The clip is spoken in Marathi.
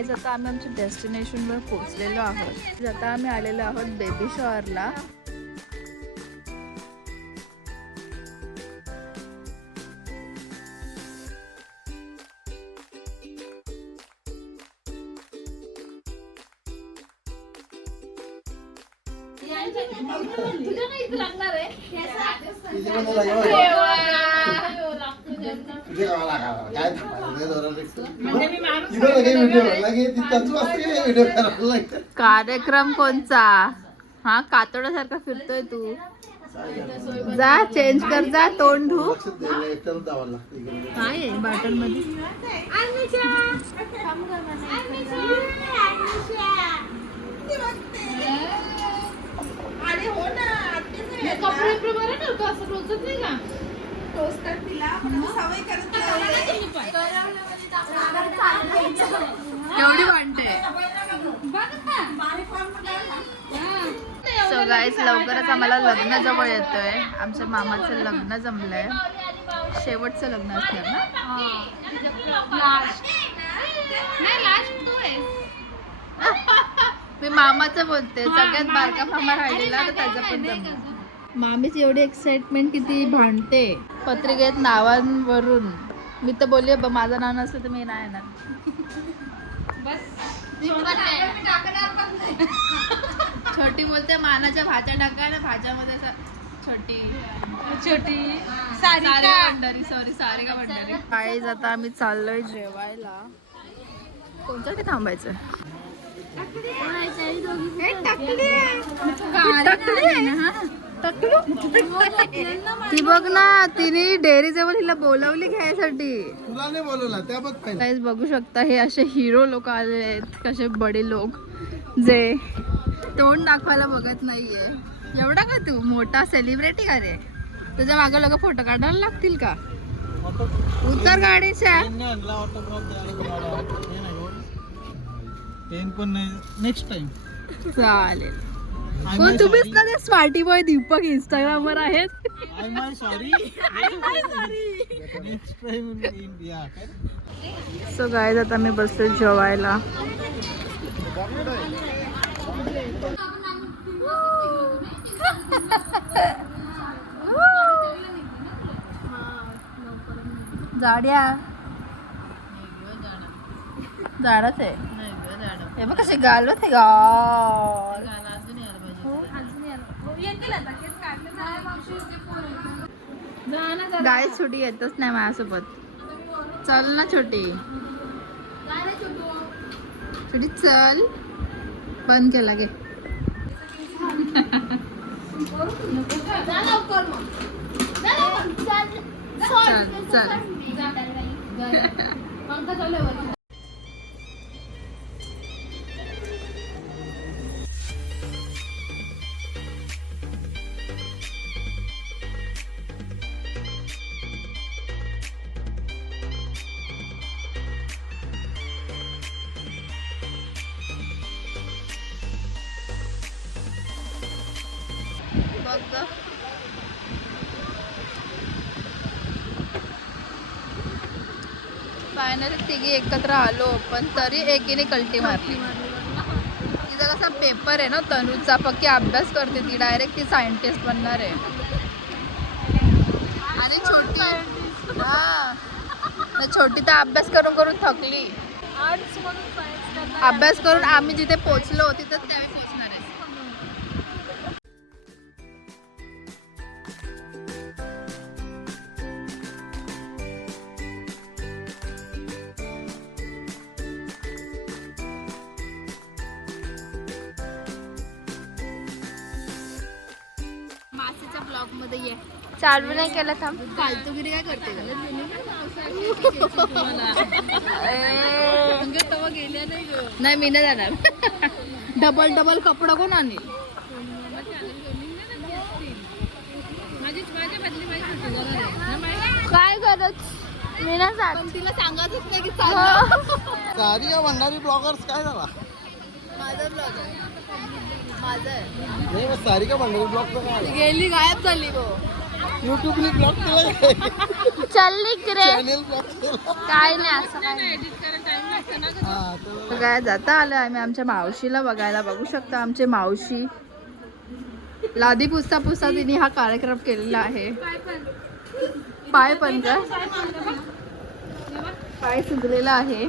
गाईज आता आम्ही आमच्या डेस्टिनेशनवर पोहोचलेलो आहोत. आता आम्ही आलेलो आहोत बेबी शॉवरला. तुझ्या नाही इथं लागणार आहे. कार्यक्रम कोणचा? हा कातोड्यासारखा फिरतोय तू. जा चेंज कर, जा तोंड धू. काय बॉटल मध्ये केवढी वाटते. सो गाईस लवकरच आम्हाला लग्न जवळ येतोय. आमच्या मामाचं लग्न जमलंय. शेवटचं लग्न असणार ना. मी मामाचं बोलते. सगळ्यात बारका मामा राहिलेला तर त्याचं पण जमलं. मामीची एवढी एक्साइटमेंट किती भांडते पत्रिकेत नावांवरून. मी तर बोलले माझं नाव नसलं तर मी नाही येणार. छोटी बोलते मानाच्या भाज्या टाका ना. भाज्यामध्ये छोटी भंडारी. सॉरी सारिका भंडारी. गाईज आता आम्ही चाललोय जेवायला. कोणत्यासाठी थांबायचं? ती बघ ना, तिने डेअरी जवळ हिला बोलावली घ्यायसाठी. तुला नाही बोलवला त्या बघ. गाईज बघू शकता हे असे हिरो लोक आले आहेत. कसे बडे लोक जे तोंड दाखवायला बघत नाहीये. एवढा का तू मोठा सेलिब्रिटी का रे? तुझ्या मागे लोक फोटो काढायला लागतील का? उतर गाडीच्या. नेक्स्ट टाइम चालेल. कोण तुम्हीच ना ते स्मार्टी बॉय दीपक इंस्टाग्राम वर आहेत. सो गाईज आता मी बसले जेवायला. जाड्या जाडाच आहे. हे मग कसे गालवत आहे गाल. गाय छोटी येतच नाही माझ्यासोबत. चल ना छोटी. छोटी चल. बंद केला गे. चल चल. फायनली तिघी एकत्र आलो पण तरी एकीने कल्टी मारली. तिचा कसा पेपर आहे ना तनुचा. पक्की अभ्यास करते ती. डायरेक्ट ती सायंटिस्ट बनणार आहे. आणि छोटी छोटी तर अभ्यास करून करून थकली. अभ्यास करून आम्ही जिथे पोहोचलो तिथं त्यावेळी पोहोचणार आहे. मासेच्या ब्लॉग मध्ये ये. चालू नाही केलं थांब. फालतूगिरी काय करते नाही मी नाही जाणार. डबल डबल कपडा कोण आणेल? काय करत मी ना जात. पण तिला सांगायचंच नाही की चाललं. सारिका भंडारी ब्लॉगर्स काय झाला? माझा ब्लॉग आहे. माझा आहे. नाही मग सारिका भंडारी ब्लॉग तर काय गेली गायब झाली गो. युट्यूबने ब्लॉग केला. चालली की रे. चॅनेल ब्लॉग केला. काय नाही असं काय. हा तर तर काय जाता आलं आम्ही आमच्या मावशीला बघायला. बघू शकता आमचे मावशी लादी पुसता पुसता तिने हा कार्यक्रम केलेला आहे. पाय पण का पाय सुजलेला आहे.